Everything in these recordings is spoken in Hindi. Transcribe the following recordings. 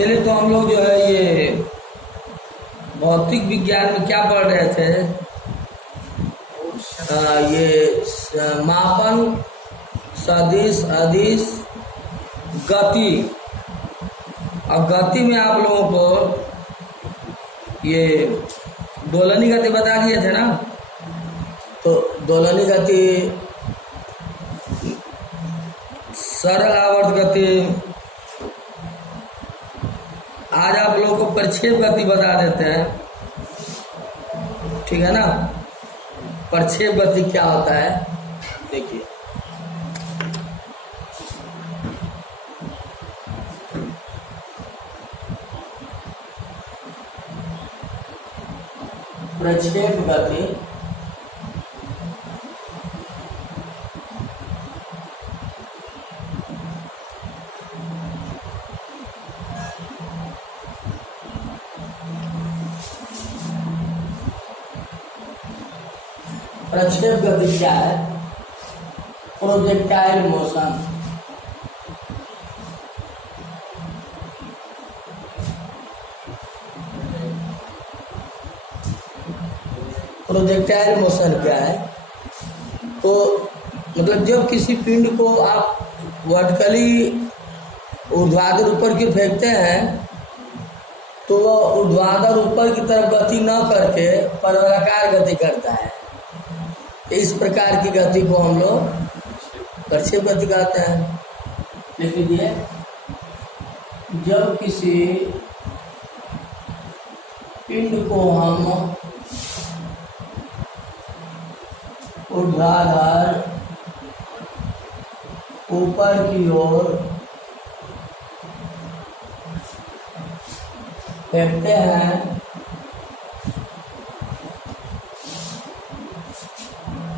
चलिए, तो हम लोग जो है ये भौतिक विज्ञान में क्या पढ़ रहे थे? ये मापन, सदिश, अदिश, गति। और गति में आप लोगों को ये दोलनी गति बता दिए थे ना। तो दोलनी गति, सरल आवर्त गति, आज आप लोगों को प्रक्षेप गति बता देते हैं, ठीक है ना। प्रक्षेप गति क्या होता है देखिए। प्रक्षेप गति प्रक्षेप गति क्या है? Projectile motion. प्रोजेक्टाइल मोशन क्या है? तो मतलब जब किसी पिंड को आप वर्टिकली ऊर्ध्वाधर ऊपर की फेंकते हैं तो वह ऊर्ध्वाधर ऊपर की तरफ गति न करके परवलयाकार गति करता है। इस प्रकार की गति को हम लोग प्रक्षेप गति कहते हैं। लिख लीजिए, जब किसी पिंड को हम ऊर्ध्वाधर ऊपर की ओर फेंकते हैं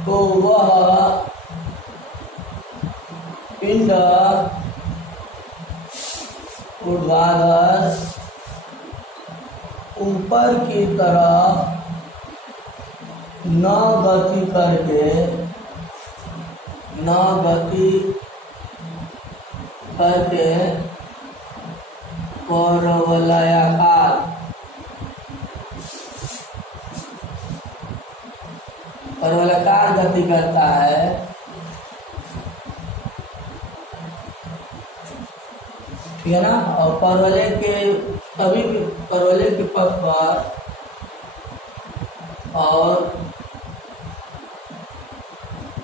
तो वह पिंड ऊर्ध्वाधर ऊपर की तरफ न गति करके परवलयाकार गति करता है। ठीक है ना। और परवलय के सभी परवलय के पथ पर और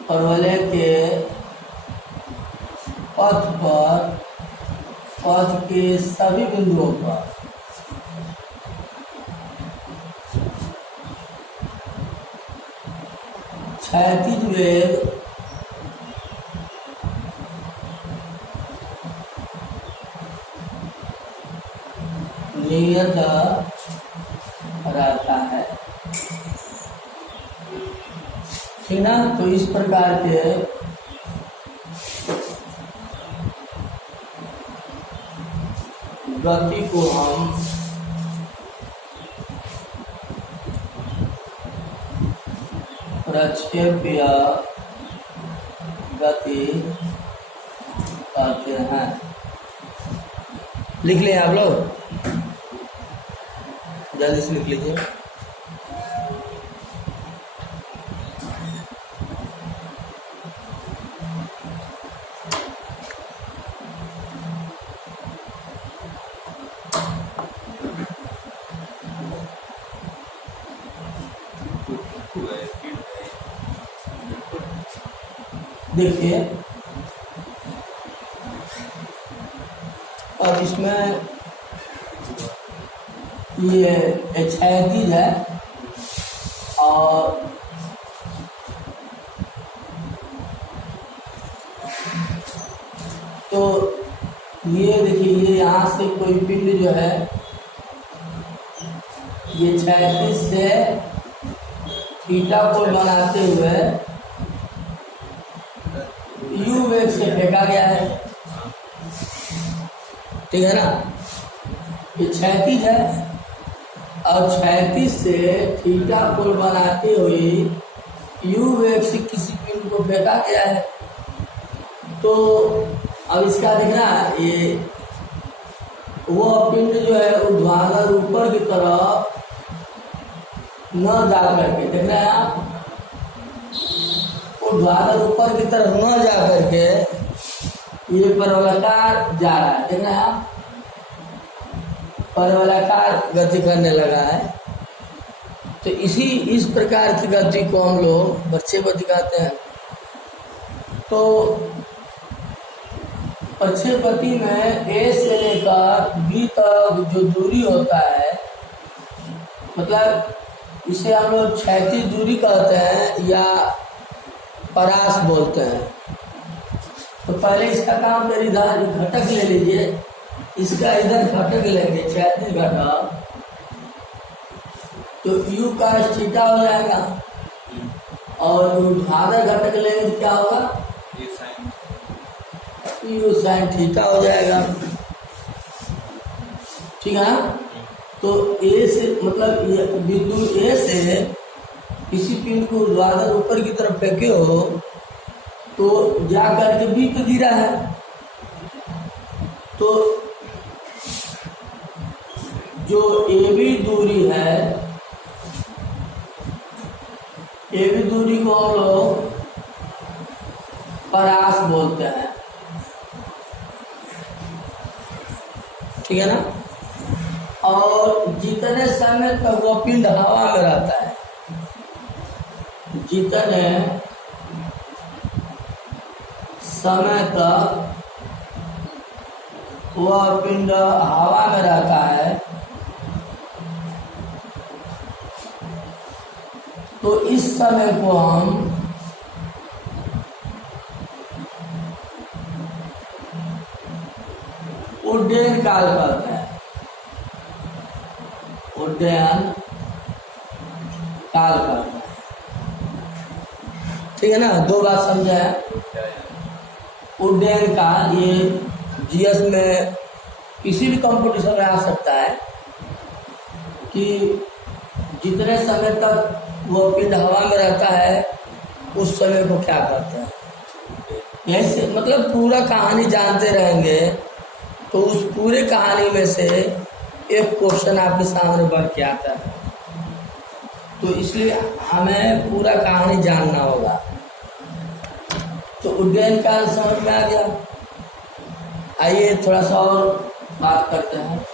परवलय के पथ पर, पथ के सभी बिंदुओं पर क्षैतिज वेग नियत रहता है। ठीक ना। तो इस प्रकार के गति को हम प्रक्षेपीय गति कहते हैं। लिख लें आप लोग, जल्दी से लिख लीजिए। देखिए, और इसमें ये क्षैतिज है और तो ये देखिए, ये यहाँ से कोई पिंड जो है ये क्षैतिज से थीटा को बनाते हुए यू वेग से फेंका गया है। ठीक है ना। ये क्षैतिज है और क्षैतिज से थीटा कोण बनाते हुए यू वेग से किसी पिंड को फेंका गया है। तो अब इसका देखना, ये वह पिंड जो है ऊर्ध्वाधर ऊपर की तरफ न जा करके, देख रहे हैं आप, ऊर्ध्वाधर ऊपर की तरफ न जा करके ये परवलयाकार जा रहा है, देख रहे हैं आप, परवलयाकार गति करने लगा है। तो इस प्रकार की गति को हम लोग बच्चे को दिखाते हैं। तो प्रक्षेपवक्र में ए से लेकर बी तक जो दूरी होता है, मतलब इसे हम लोग क्षैतिज दूरी कहते हैं या परास बोलते हैं। तो पहले इसका काम कर, इधर घटक ले लीजिए, इसका इधर घटक लेंगे, क्षैतिज घटक, तो u का थीटा हो जाएगा, और ऊर्ध्वाधर घटक लेंगे तो क्या होगा, u sin थीटा हो जाएगा, ठीक है। तो ए से मतलब बिंदु ए से किसी पिंड को ऊर्ध्वाधर ऊपर की तरफ फेंके हो तो जा करके बी पे गिरा है। तो जो ए बी दूरी है, ए बी दूरी को हम लोग परास बोलते हैं, ठीक है ना। और जितने समय तक वो पिंड हवा में रहता है, जितने समय तक वह पिंड हवा में रहता है, तो इस समय को हम उड्डयन काल कहते हैं, उड्डयन काल कहते हैं, ठीक है ना। दो बात समझा है। उड्डयन काल ये जीएस में किसी भी कंपटीशन में आ सकता है कि जितने समय तक वो पिंड हवा में रहता है उस समय को क्या कहते हैं। ऐसे मतलब पूरा कहानी जानते रहेंगे तो उस पूरे कहानी में से एक क्वेश्चन आपके सामने बढ़ के आता है। तो इसलिए हमें पूरा कहानी जानना होगा। तो उड्डयन काल समझ में आ गया। आइए थोड़ा सा और बात करते हैं।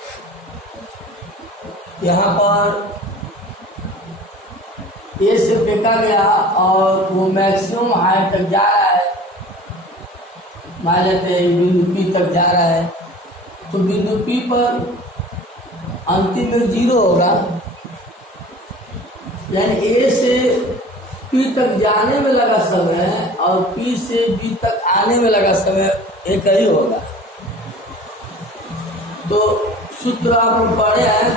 यहाँ पर ए से फेंका गया और वो मैक्सिमम हाइट तक जा रहा है, मान लेते हैं बिंदु पी तक जा रहा है। तो बिंदु पी पर अंतिम में 0 होगा, यानी ए से पी तक जाने में लगा समय और पी से बी तक आने में लगा समय एक ही होगा। तो सूत्र आप पढ़े हैं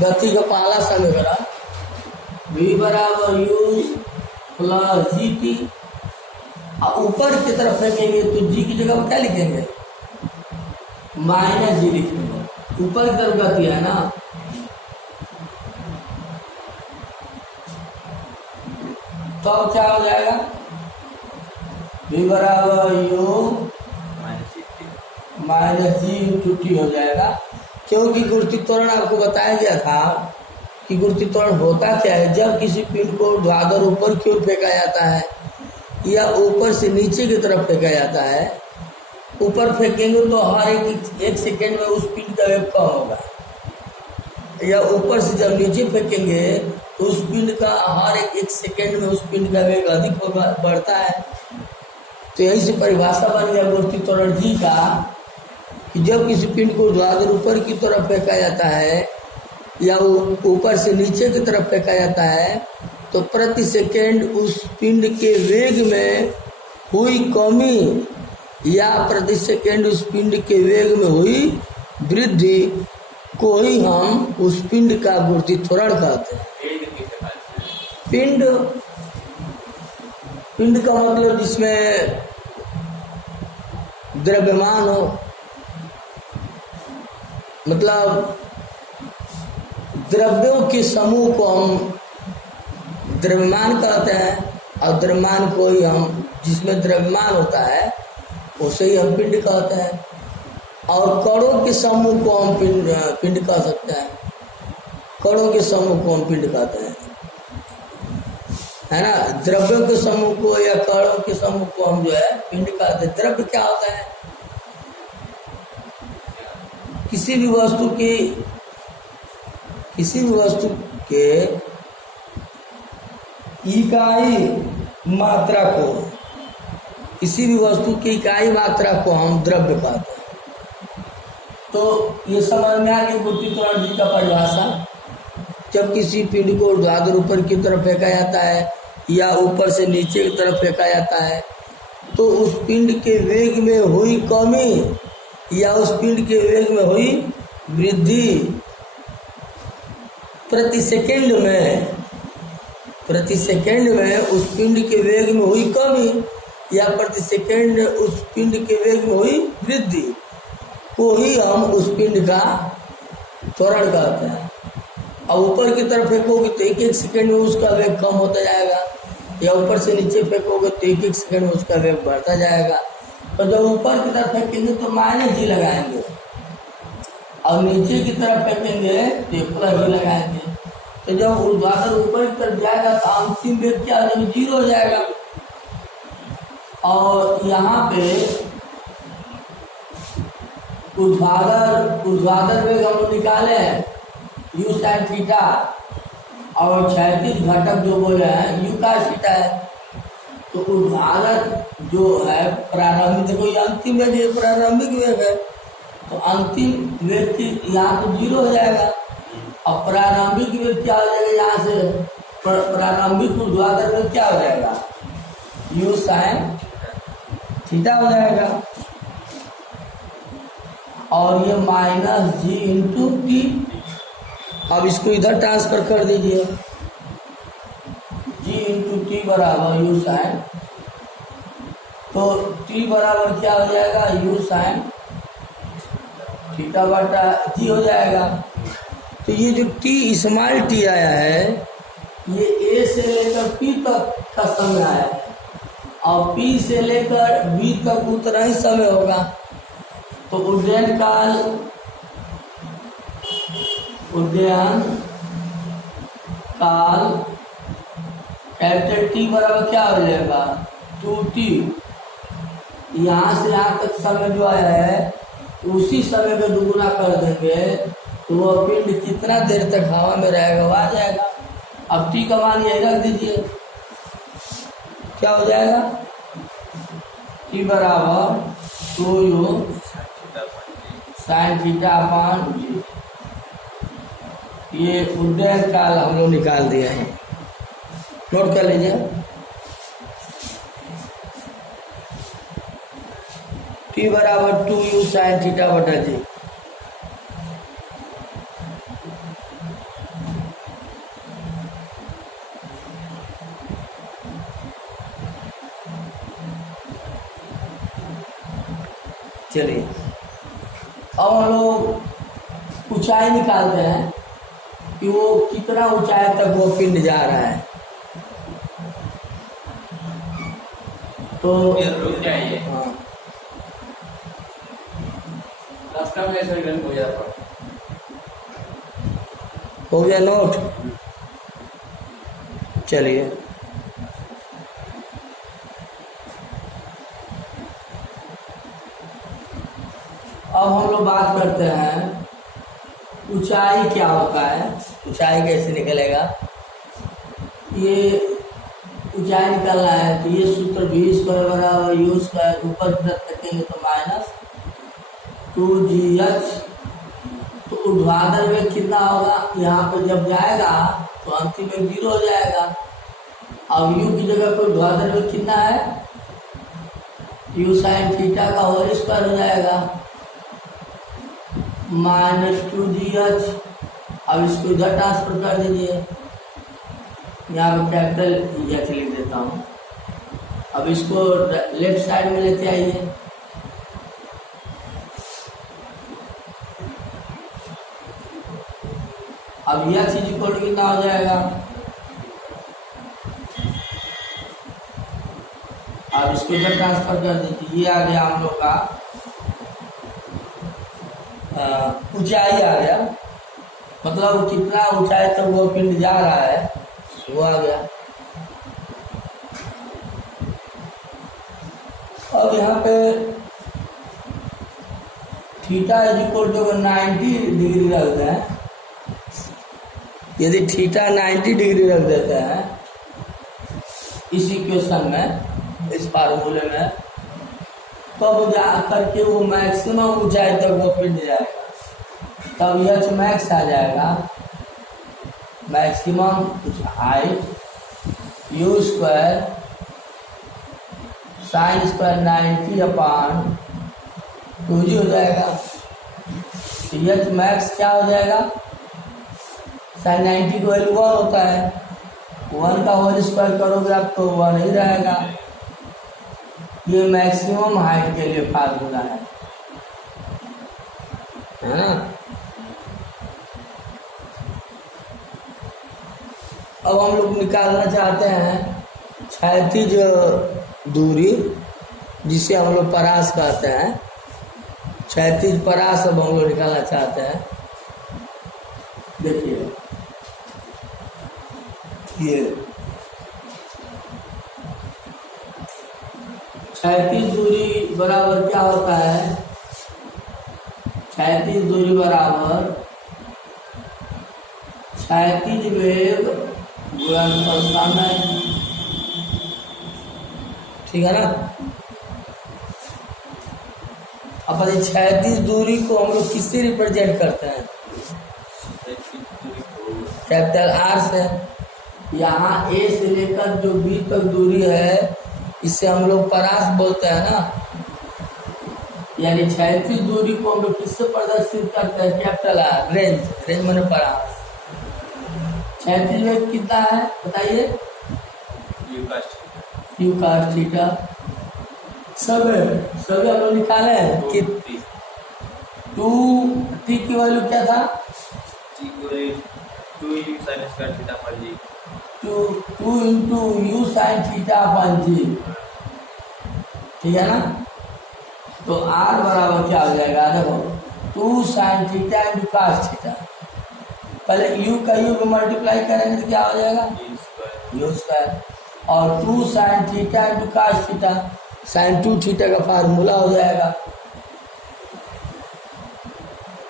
गति का पहला समीकरण v बराबर u प्लस जी टी। ऊपर की तरफ फेंकेंगे तो जी की जगह क्या लिखेंगे, माइनस जी लिखेंगे। ऊपर की तरफ गति है ना, तो अब क्या हो जाएगा, v बराबर u माइनस जी इंटू टी हो जाएगा। क्योंकि गुरुत्व त्वरण आपको बताया गया था कि गुरुत्व त्वरण होता क्या है। जब किसी पिंड को ऊर्ध्वाधर ऊपर की ओर फेंका जाता है या ऊपर से नीचे की तरफ फेंका जाता है, ऊपर फेंकेंगे तो हर एक सेकेंड में उस पिंड का वेग कम होगा, या ऊपर से जब नीचे फेंकेंगे तो उस पिंड का हर एक सेकेंड में उस पिंड का वेग अधिक होगा, बढ़ता है। तो यही से परिभाषा बन गया गुरुत्व त्वरण जी का कि जब किसी पिंड को ऊर्ध्वाधर ऊपर की तरफ फेंका जाता है या ऊपर से नीचे की तरफ फेंका जाता है तो प्रति सेकेंड उस पिंड के वेग में हुई कमी या प्रति सेकेंड उस पिंड के वेग में हुई वृद्धि को ही हम उस पिंड का गुरुत्व त्वरण कहते हैं। पिंड का मतलब जिसमें द्रव्यमान हो, मतलब द्रव्यों के समूह को हम द्रव्यमान कहते हैं और द्रव्यमान को ही हम जिसमें द्रव्यमान होता है उसे ही हम पिंड कहते हैं। और कणों के समूह को हम पिंड कह सकते हैं। कणों के समूह को हम पिंड कहते हैं, है ना। द्रव्यों के समूह को या कणों के समूह को हम जो है पिंड कहते हैं। द्रव्य क्या होता है? किसी भी वस्तु के इकाई मात्रा को, किसी भी वस्तु की इकाई मात्रा को हम द्रव्य कहते हैं। तो ये समझ में आ गई बुद्धि त्वरण जी का परिभाषा। जब किसी पिंड को ऊर्ध्वाधर ऊपर की तरफ फेंका जाता है या ऊपर से नीचे की तरफ फेंका जाता है, तो उस पिंड के वेग में हुई कमी या उस पिंड के वेग में हुई वृद्धि प्रति सेकंड में उस पिंड के वेग में हुई कमी या प्रति सेकंड उस पिंड के वेग में हुई वृद्धि को ही हम उस पिंड का त्वरण कहते हैं। अब ऊपर की तरफ फेंकोगे तो एक एक सेकंड में उसका वेग कम होता जाएगा, या ऊपर से नीचे फेंकोगे तो एक एक सेकंड में उसका वेग बढ़ता जाएगा। तो जब ऊपर की तरफ फेंकेंगे तो -g लगाएंगे, और नीचे की तरफ फेंकेंगे तो +g लगाएंगे। तो जब ऊर्ध्वाधर ऊपर की तरफ जाएगा तो अंतिम वेग क्या हो जाएगा? 0 हो जाएगा। और यहाँ पे ऊर्ध्वाधर वेग हम लोग निकाले हैं u sin थीटा, और क्षैतिज घटक जो बोले हैं u का थीटा है। तो ऊर्ध्वाधर जो है प्रारंभिक, देखो ये अंतिम वेग है, प्रारंभिक वेग है, तो अंतिम वेग की यहाँ तो 0 हो जाएगा। अब प्रारंभिक वेग क्या हो जाएगा? यहाँ से प्रारंभिक ऊर्ध्वाधर वेग क्या हो जाएगा? u sin थीटा हो जाएगा। और ये -g इंटू टी। अब इसको इधर ट्रांसफर कर दीजिए, g इंटू टी बराबर u sin, तो t बराबर क्या हो जाएगा? u sin थीटा बटा g हो जाएगा। तो ये जो t स्मॉल t आया है, ये a से लेकर p तक का समय आया है, और p से लेकर b तक उतना ही समय होगा। तो उड्डयन काल कैपिटल T बराबर क्या हो जाएगा? 2t। यहाँ से यहाँ तक समय जो आया है उसी समय में दुगुना कर देंगे तो वह पिंड कितना देर तक हवा में रहेगा वो आ जाएगा। अब t का मान यही रख दीजिए, क्या हो जाएगा? t बराबर 2u sin theta upon g। ये उड्डयन काल हम लोग निकाल दिया है, नोट कर लीजिए। t बराबर 2u sin थीटा बटा g। चलिए अब हम लोग ऊंचाई निकालते हैं कि वो कितना ऊंचाई तक वो पिंड जा रहा है। तो रुक जाइए, हाँ, रास्ता में ऐसा गन हो जाता हो गया नोट। चलिए अब हम लोग बात करते हैं ऊंचाई क्या होता है, ऊंचाई कैसे निकलेगा। ये ऊंचाई निकालना है तो ये सूत्र v² बराबर u² ऊपर की तरफ रखेंगे तो -2gh। तो ऊर्ध्वाधर वेग कितना होगा? यहाँ पर जब जाएगा तो अंतिम वेग 0 हो जाएगा। अब u की जगह पर ऊर्ध्वाधर वेग कितना है? u sin थीटा का होल स्क्वायर हो जाएगा -2gh। अब इसको इधर ट्रांसफर कर दीजिए, यहाँ पे कैपिटल h लिख देता हूँ। अब इसको लेफ्ट साइड में लेते आइए, अब यह चीज इक्वल टू कितना हो जाएगा? अब इसको इधर ट्रांसफर कर दीजिए, ये आ गया हम लोग का ऊंचाई आ गया, मतलब कितना ऊंचाई तक वो पिंड जा रहा है वो आ गया। अब यहाँ पे theta is equal to 90 degree रख दें, यदि थीटा 90 डिग्री रख देते हैं इस इक्वेशन में, इस फार्मूले में, तब जा करके वो मैक्सिमम ऊंचाई तक वो पिंड जाएगा, तब एच मैक्स आ जाएगा, maximum height you square sine square 90 upon 2g हो जाएगा। एच मैक्स क्या हो जाएगा, साइन 90 को वैल्यू 1 होता है, 1 का होल स्क्वायर करोगे आप तो 1 ही रहेगा। ये मैक्सिमम हाइट के लिए फार्मूला है ना। अब हम लोग निकालना चाहते हैं क्षैतिज दूरी, जिसे हम लोग परास कहते हैं, क्षैतिज परास अब हम लोग निकालना चाहते हैं। देखिए ये क्षैतिज दूरी बराबर क्या होता है, क्षैतिज दूरी बराबर क्षैतिज वेग गुणन समय, ठीक है ना। अब क्षैतिज दूरी को हम लोग किससे रिप्रेजेंट करते हैं, कैपिटल आर से। यहाँ ए से लेकर जो बी तक दूरी है इसे हम लोग परास बोलते हैं ना, यानी क्षैतिज दूरी को हम लोग किससे प्रदर्शित करते हैं, कैपिटल आर, रेंज, रेंज माने परास। क्षैतिज वेग कितना है बताइए, यू कास्ट थीटा, सब हम लोग निकाले हैं कि 2t की वैल्यू क्या था, 2 इंटू यू साइन थीटा अपन जी, ठीक है ना। तो r बराबर क्या हो जाएगा, देखो 2 sine theta into cos theta, पहले u का u को मल्टीप्लाई करेंगे तो क्या हो जाएगा, यू स्क्वायर, और 2 sine theta into cos theta, sine 2 theta का फार्मूला हो जाएगा,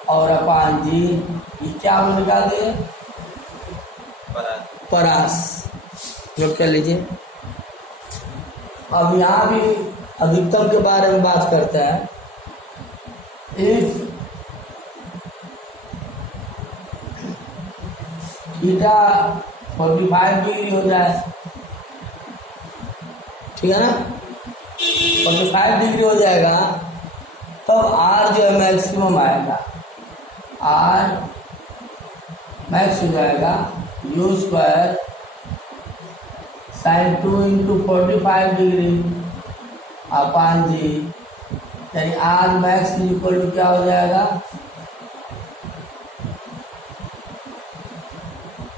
और अपान जी ये क्या हम निकाल देंगे, परास, नोट कर लीजिए। अब यहाँ भी अधिकतम के बारे में बात करते हैं। इफ थीटा 45 डिग्री हो जाए, ठीक है ना, 45 डिग्री हो जाएगा, तब आर जो है मैक्सिमम आएगा, आर मैक्स हो जाएगा u square sine 2 into 45 degree upon g, यानी आर मैक्स इक्वल टू क्या हो जाएगा,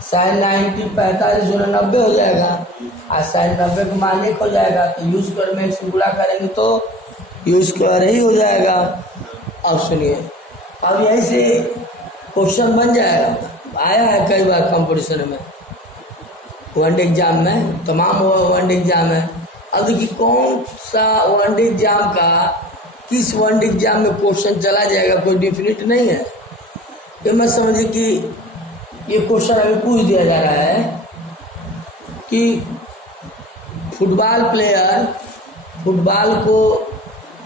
साइन 90 45 गुना 90 हो जाएगा, और साइन 90 को मान 1 हो जाएगा, तो यू स्क्वायर में से गुणा करेंगे तो यू स्क्वायर ही हो जाएगा। अब सुनिए, अब यहीं से क्वेश्चन बन जाएगा, आया है कई बार कंपटीशन में, वनडे एग्जाम में, तमाम वनडे एग्जाम है। अब देखिए कौन सा वनडे एग्जाम का किस वनडे एग्जाम में क्वेश्चन चला जाएगा, कोई डेफिनेट नहीं है। ये मत समझिए कि ये क्वेश्चन अभी पूछ दिया जा रहा है कि फुटबॉल प्लेयर फुटबॉल को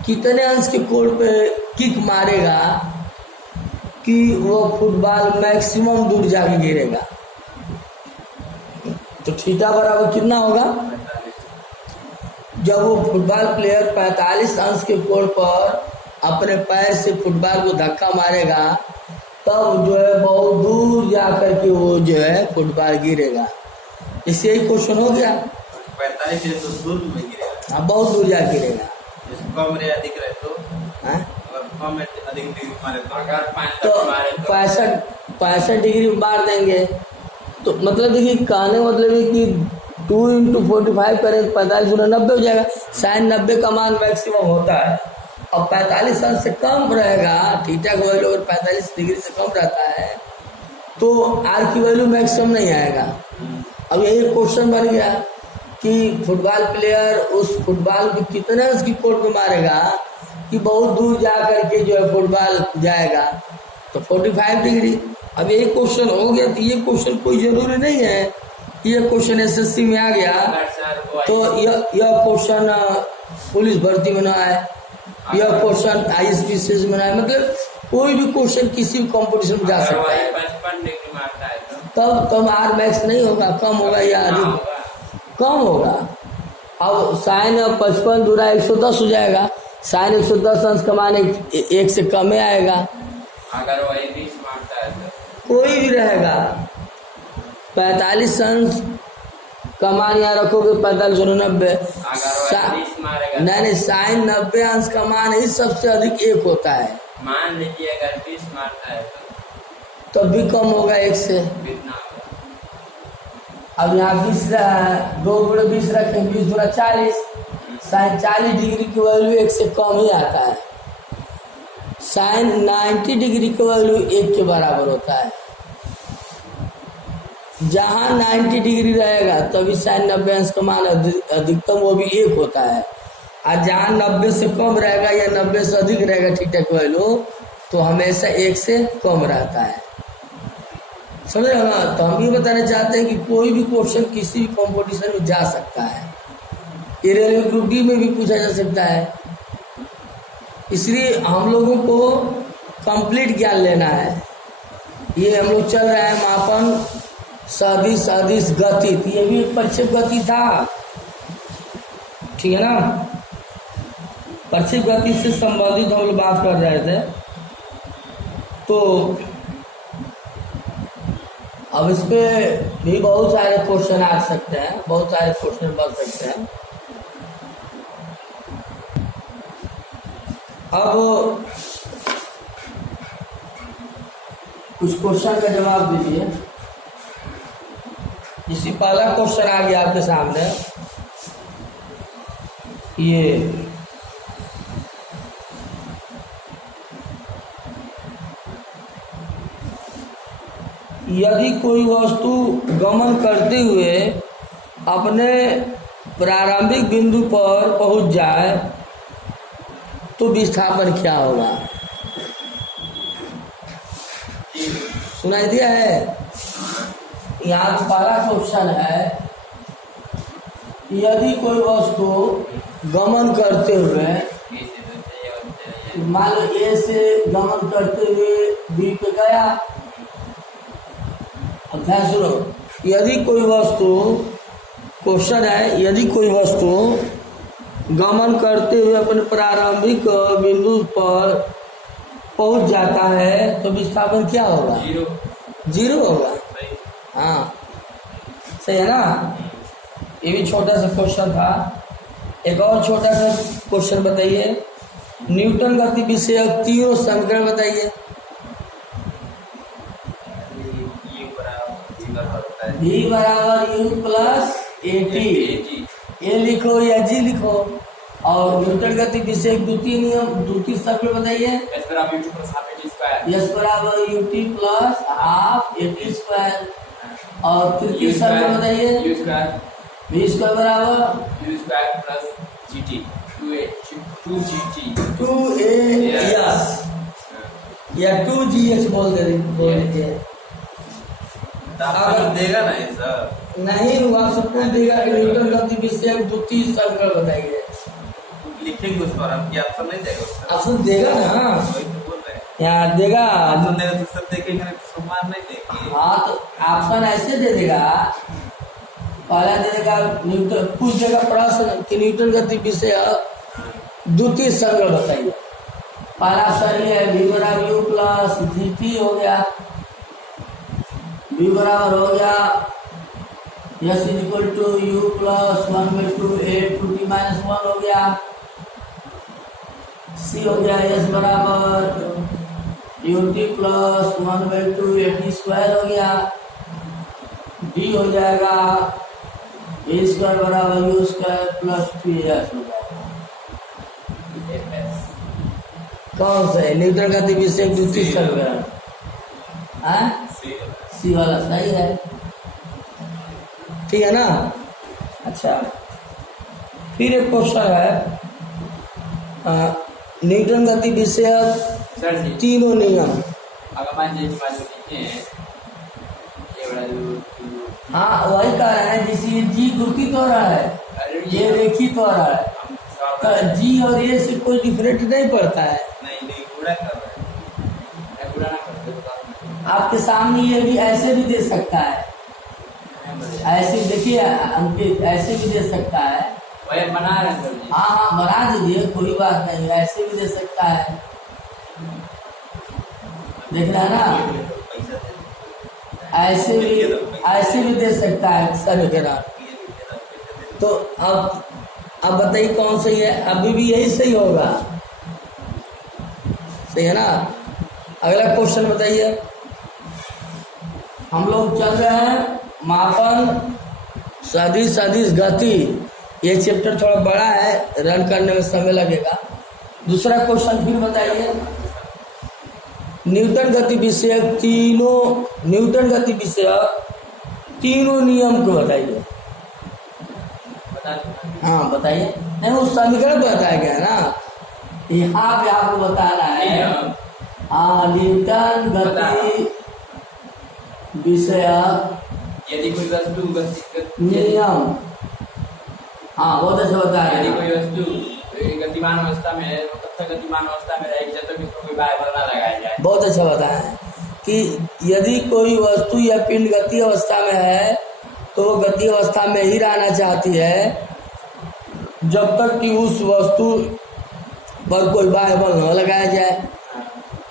कितने अंश के कोण पे किक मारेगा कि वो फुटबॉल मैक्सिमम दूर जाके गिरेगा, तो थीटा बराबर कितना होगा, जब वो फुटबॉल प्लेयर 45 अंश के कोण पर अपने पैर से फुटबॉल को धक्का मारेगा, तब जो है बहुत दूर जाकर के वो जो है फुटबॉल गिरेगा। इससे ही क्वेश्चन हो गया, 45 तो दूर में गिरेगा, हाँ बहुत दूर जा गिरेगा, कम रे अधिक रहे तो कम अधिक डिग्री मारे तो अगर 65 डिग्री मार देंगे, तो मतलब देखिए कहने मतलब है कि 2 इंटू 45 करें 45 गुना 90 हो जाएगा, साइन 90 का मान मैक्सिमम होता है। अब 45 अंश से कम रहेगा, थीटा का वैल्यू अगर 45 डिग्री से कम रहता है तो आर की वैल्यू मैक्सिमम नहीं आएगा। अब यही क्वेश्चन बन गया कि फुटबॉल प्लेयर उस फुटबॉल को कितने उसकी कोर्ट में मारेगा कि बहुत दूर जा करके जो है फुटबॉल जाएगा, तो 45 डिग्री। अब यही क्वेश्चन हो गया, तो ये क्वेश्चन कोई जरूरी नहीं है, ये क्वेश्चन एसएससी में आ गया तो यह क्वेश्चन पुलिस भर्ती में ना आए, यह क्वेश्चन आईएसपीसी में ना आए, मतलब कोई भी क्वेश्चन किसी भी कॉम्पिटिशन में जा सकता है। तब आर मैक्स नहीं होगा, कम होगा या अधिक, कम होगा। अब साइन 55 दूरा 110 हो जाएगा, साइन 110 अंश कमाने 1 से कम ही आएगा। अगर वही 20 मारता है तो कोई भी रहेगा 45 अंश कमान यहाँ रखोगे 45 और 90, नहीं साइन 90 अंश कमान ही सबसे अधिक 1 होता है। मान लीजिए अगर 20 मारता है तो भी कम होगा 1 से। अब यहाँ 20 2 गुणे 20 रखें, 20 गुणा 40, साइन 40 डिग्री की वैल्यू 1 से कम ही आता है। साइन 90 डिग्री की वैल्यू 1 के बराबर होता है। जहाँ 90 डिग्री रहेगा तभी साइन 90 अंश का मान अधिकतम वो भी 1 होता है, और जहाँ 90 से कम रहेगा या 90 से अधिक रहेगा थीटा की वैल्यू तो हमेशा 1 से कम रहता है। समझ रहे हो ना? तो हम ये बताना चाहते हैं कि कोई भी क्वेश्चन किसी भी कंपटीशन में जा सकता है, ये रेलवे ग्रुप डी में भी पूछा जा सकता है। इसलिए हम लोगों को कंप्लीट ज्ञान लेना है। ये हम लोग चल रहा है मापन सदिश अदिश गति, ये भी एक प्रक्षेप गति था, ठीक है ना? प्रक्षेप गति से संबंधित हम लोग बात कर रहे थे। तो अब इस पे भी बहुत सारे क्वेश्चन आ सकते हैं, बहुत सारे क्वेश्चन बन सकते हैं। अब कुछ क्वेश्चन का जवाब दीजिए। जैसे पहला क्वेश्चन आ गया आपके सामने, ये यदि कोई वस्तु गमन करते हुए अपने प्रारंभिक बिंदु पर पहुंच जाए तो विस्थापन क्या होगा? सुनाई दिया है? यहाँ तो पहला क्वेश्चन है, यदि कोई वस्तु गमन करते हुए, मान लो ए से गमन करते हुए बी पे गया। अब ध्यान सुनो, यदि कोई वस्तु, क्वेश्चन है यदि कोई वस्तु गमन करते हुए अपने प्रारंभिक बिंदु पर पहुंच जाता है तो विस्थापन क्या होगा? जीरो होगा। हाँ सही है ना? ये भी छोटा सा क्वेश्चन था। एक और छोटा सा क्वेश्चन बताइए, न्यूटन गति विषयक तीनों समीकरण बताइए। V बराबर U प्लस AT, ए लिखो या जी लिखो। और न्यूटन गति विषयक द्वितीय नियम, द्वितीय समीकरण बताइए। S बराबर UT plus half AT square, S बराबर UT plus half AT square. और तृतीय समीकरण बताइए। U स्क्वायर, V स्क्वायर बराबर U square plus GT 2GT 2A yes या 2GH बोल दीजिए। आप देगा ना ये सर? नहीं हुआ, सबको देगा कि न्यूटन गति विषयक द्वितीय समीकरण बताइए। लिखेंगे उस पर, हम क्या ऑप्शन नहीं देगा उसका? ऑप्शन देगा ना, वही तो बोल रहे हैं। यहाँ देगा, ऑप्शन देगा तो सब देखेंगे, सम्मान नहीं देंगे। हाँ तो ऑप्शन ऐसे दे देगा, पहला दे देगा न्यूटन, पूछ देगा प्रश्न कि न्यूटन गति विषयक द्वितीय समीकरण बताइए। पहला ऑप्शन है V बराबर U प्लस GT हो गया, V बराबर हो गया S equal to U plus 1/2 A 2T minus 1 हो गया। C हो गया S बराबर UT प्लस 1/2 AT स्क्वायर हो गया। D हो जाएगा A स्क्वायर बराबर U स्क्वायर प्लस 3S हो जाएगा। कौन सा है? न्यूटन गति विषय द्वितीय समीकरण। सी वाला सही है, ठीक है ना। अच्छा, फिर एक क्वेश्चन है, न्यूटन गति विषय तीनों नियम। हाँ वही कह रहे हैं, जैसे ये जी गुरुकित हो रहा है, ये रेखित हो रहा है, तो जी और ये से कोई डिफरेंट नहीं पड़ता है। आपके सामने ये भी ऐसे भी दे सकता है, ऐसे देखिए अंकित, ऐसे भी दे सकता है। बना रहे हैं। हाँ हाँ बना दीजिए, कोई बात नहीं, ऐसे भी दे सकता है, देख रहा है ना, ऐसे भी दे सकता है समीकरण। तो अब बताइए कौन सही है? अभी भी यही सही होगा, सही है ना। अगला क्वेश्चन बताइए। हम लोग चल रहे हैं मापन सदिश गति, ये चैप्टर थोड़ा बड़ा है, रन करने में समय लगेगा। दूसरा क्वेश्चन फिर बताइए, न्यूटन गति विषय तीनों नियम को बताइए। हाँ बताइए, नहीं उस समीकरण तो बताया गया ना, यहाँ पे आपको बताना है। हाँ, न्यूटन गति विषय यदि कोई वस्तु नियम, हाँ बहुत अच्छा बताया। यदि कोई वस्तु गतिमान अवस्था में है, तब तक गतिमान अवस्था में रहेगी जब तक इसको कोई बल ना लगाया जाए। बहुत अच्छा बताया कि यदि कोई वस्तु या पिंड गति अवस्था में है तो वो गति अवस्था में ही रहना चाहती है जब तक कि उस वस्तु पर कोई बाह्य बल न लगाया जाए।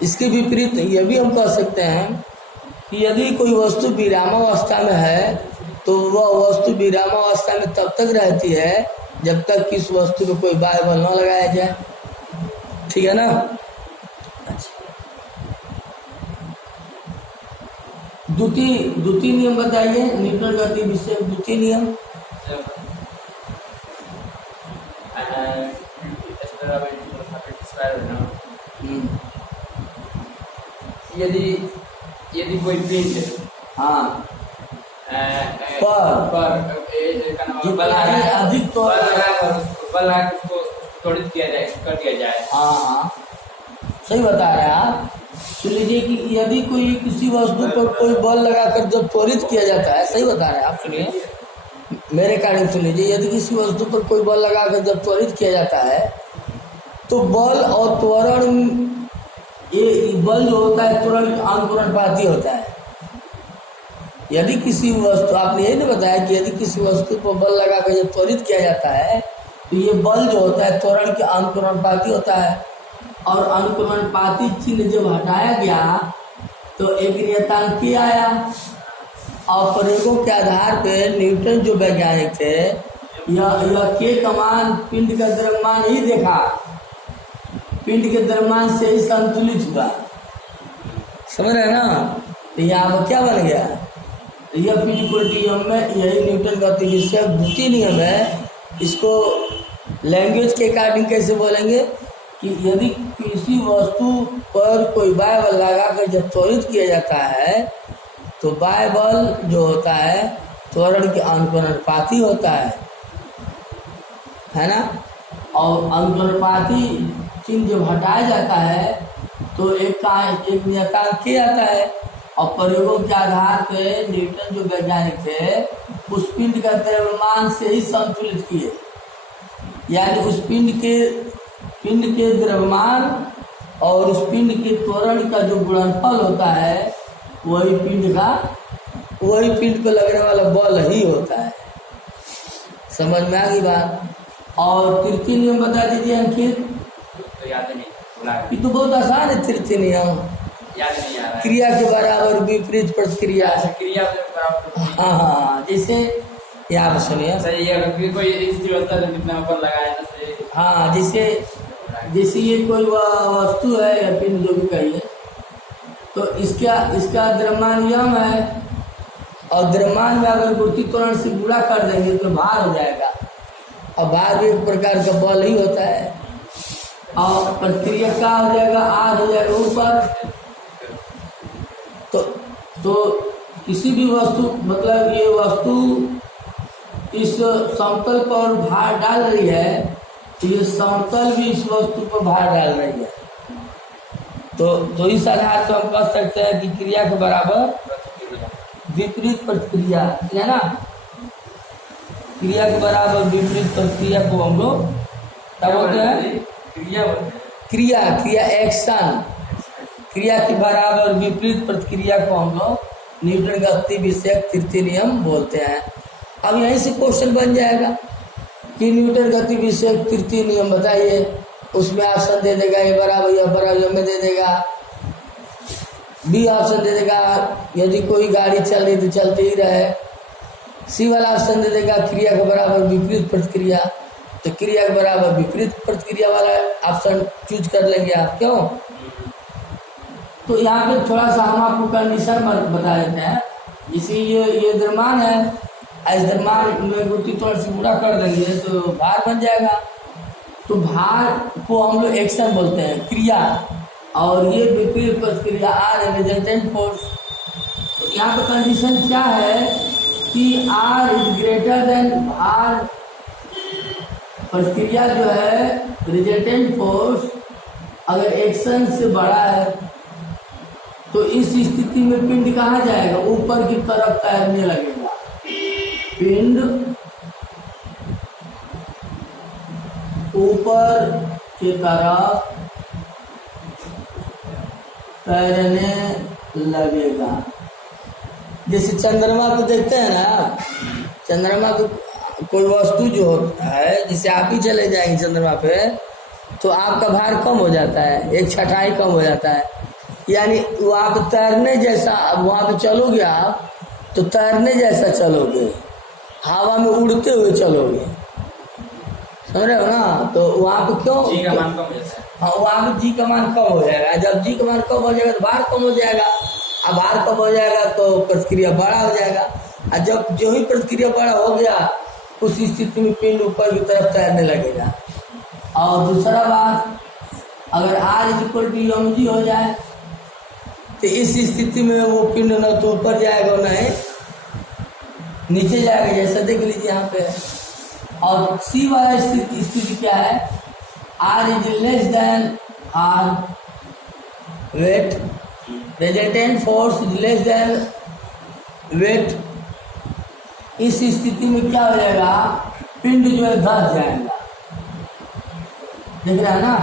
इसके विपरीत ये भी हम कह सकते हैं कि यदि कोई वस्तु विरामावस्था में है तो वह वस्तु विरामावस्था में तब तक रहती है जब तक कि इस वस्तु को कोई बाह्य बल न लगाया जाए, ठीक है ना। अच्छा, द्वितीय नियम बताइए, न्यूटन गति विषय द्वितीय नियम। यदि कोई पिंड हाँ अधिक तो बल उसको त्वरित कर दिया जाए। हाँ सही बता रहे हैं आप। सुन लीजिए कि यदि कोई किसी वस्तु पर कोई बल लगाकर जब त्वरित किया जाता है, सही बता रहे हैं आप, सुनिए मेरे कारण सुन लीजिए, यदि किसी वस्तु पर कोई बल लगाकर जब त्वरित किया जाता है तो बल और त्वरण, ये बल जो होता है त्वरण अनुत्वरणपाती होता है। यदि किसी वस्तु, आपने यही नहीं बताया कि यदि किसी वस्तु पर बल लगाकर जब त्वरित किया जाता है तो ये बल जो होता है त्वरण के अनुत्वरणपाती होता है, और अनुत्वरणपाती चिन्ह जब हटाया गया तो एक नियतांक K आया, और प्रयोगों के आधार पर न्यूटन जो वैज्ञानिक थे यह K का मान पिंड का द्रव्यमान ही देखा, पिंड के द्रव्यमान से ही संतुलित हुआ, समझ रहे ना। तो यहाँ पर क्या बन गया, यह नियम में, यही न्यूटन गति विषय द्वितीय नियम है। इसको लैंग्वेज के अकॉर्डिंग कैसे बोलेंगे कि यदि किसी वस्तु पर कोई बाह्य बल लगाकर जब त्वरित किया जाता है तो बाह्य बल जो होता है त्वरण के अनुत्वरणपाती होता है ना। और अनुत्वरणपाती चिन्ह जब हटाया जाता है तो एक नियतांक K आता है, और प्रयोगों के आधार पर न्यूटन जो वैज्ञानिक थे उस पिंड का द्रव्यमान से ही संतुलित किए, यानी उस पिंड के द्रव्यमान और उस पिंड के त्वरण का जो गुणनफल होता है वही पिंड पर लगने वाला बल ही होता है। समझ में आ गई बात। और तृतीय नियम बता दीजिए अंकित। तो याद नहीं, ये तो बहुत आसान है तृतीय नियम, याद नहीं आ रहा है। क्रिया के बराबर विपरीत प्रतिक्रिया। हाँ जैसे यहाँ पर सुनिए, सही है, कोई स्थिर अवस्था में कितना ऊपर लगाया ना, सही। हाँ जैसे ये कोई वस्तु है या पिंड जो भी कहिए, तो इसका द्रव्यमान यम है, और द्रव्यमान में अगर गुरुत्वीय त्वरण से गुणा कर देंगे तो भार हो जाएगा, और भार भी एक प्रकार का बल ही होता है। और प्रतिक्रिया का हो जाएगा आर हो जाएगा ऊपर। तो किसी भी वस्तु मतलब ये वस्तु इस समतल पर भार डाल रही है तो ये समतल भी इस वस्तु पर भार डाल रही है। तो इस आधार पर हम कह सकते हैं कि क्रिया के बराबर विपरीत प्रतिक्रिया है ना। क्रिया के बराबर विपरीत प्रतिक्रिया को हम लोग क्या बोलते हैं? क्रिया एक्शन। क्रिया के बराबर विपरीत प्रतिक्रिया को हम लोग न्यूटन गति विषयक तृतीय नियम बोलते हैं। अब यहीं से क्वेश्चन बन जाएगा कि न्यूटन गति विषयक तृतीय नियम बताइए। उसमें ऑप्शन दे देगा ए बराबर में दे देगा, बी ऑप्शन दे देगा यदि कोई गाड़ी चल रही तो चलते ही रहे, सी वाला ऑप्शन दे देगा क्रिया के बराबर विपरीत प्रतिक्रिया। तो क्रिया के बराबर विपरीत प्रतिक्रिया वाला ऑप्शन चूज कर लेंगे आप। क्यों? तो यहाँ पे थोड़ा सा हम आपको कंडीशन बता देते हैं। इसी ये द्रव्यमान है, इस द्रव्यमान में गुरुत्व थोड़ा सी पूरा कर देंगे तो भार बन जाएगा। तो भार को हम लोग एक्शन बोलते हैं, क्रिया, और ये विपरीत प्रतिक्रिया आर है रिजल्टेंट फोर्स। तो यहाँ पे कंडीशन क्या है कि आर इज ग्रेटर देन भार प्रतिक्रिया जो है रिजल्टेंट फोर्स अगर एक्शन से बड़ा है तो इस स्थिति में पिंड कहाँ जाएगा? ऊपर की तरफ तैरने लगेगा। पिंड ऊपर की तरफ तैरने लगेगा। जैसे चंद्रमा को देखते हैं ना, चंद्रमा को कोई वस्तु जो होता है, जैसे आप ही चले जाएंगे चंद्रमा पे तो आपका भार कम हो जाता है, 1/6 कम हो जाता है। यानी वहाँ पे तैरने जैसा, वहाँ पे चलोगे आप तो तैरने जैसा चलोगे, हवा में उड़ते हुए चलोगे, समझ रहे हो ना। तो वहाँ पे क्यों जी का मान कम हो जाता है। हाँ, वहाँ पे जी का मान कम हो जाएगा। जब जी का मान कम हो जाएगा तो भार कम हो जाएगा, अब भार कम हो जाएगा तो प्रतिक्रिया बड़ा हो जाएगा। और जब जो ही प्रतिक्रिया बड़ा हो गया उस स्थिति में पिंड ऊपर की तरफ तैरने लगेगा। और दूसरा बात, अगर आर इक्वल टू mg हो जाए तो इस स्थिति में वो पिंड न तो ऊपर जाएगा न नीचे जाएगा, जैसा देख लीजिए यहाँ पे। और सी वाला स्थिति क्या है? R is less than R weight, resultant force is less than weight. इस स्थिति में क्या हो जाएगा? पिंड जो है धंस जाएगा। देख रहे हैं ना।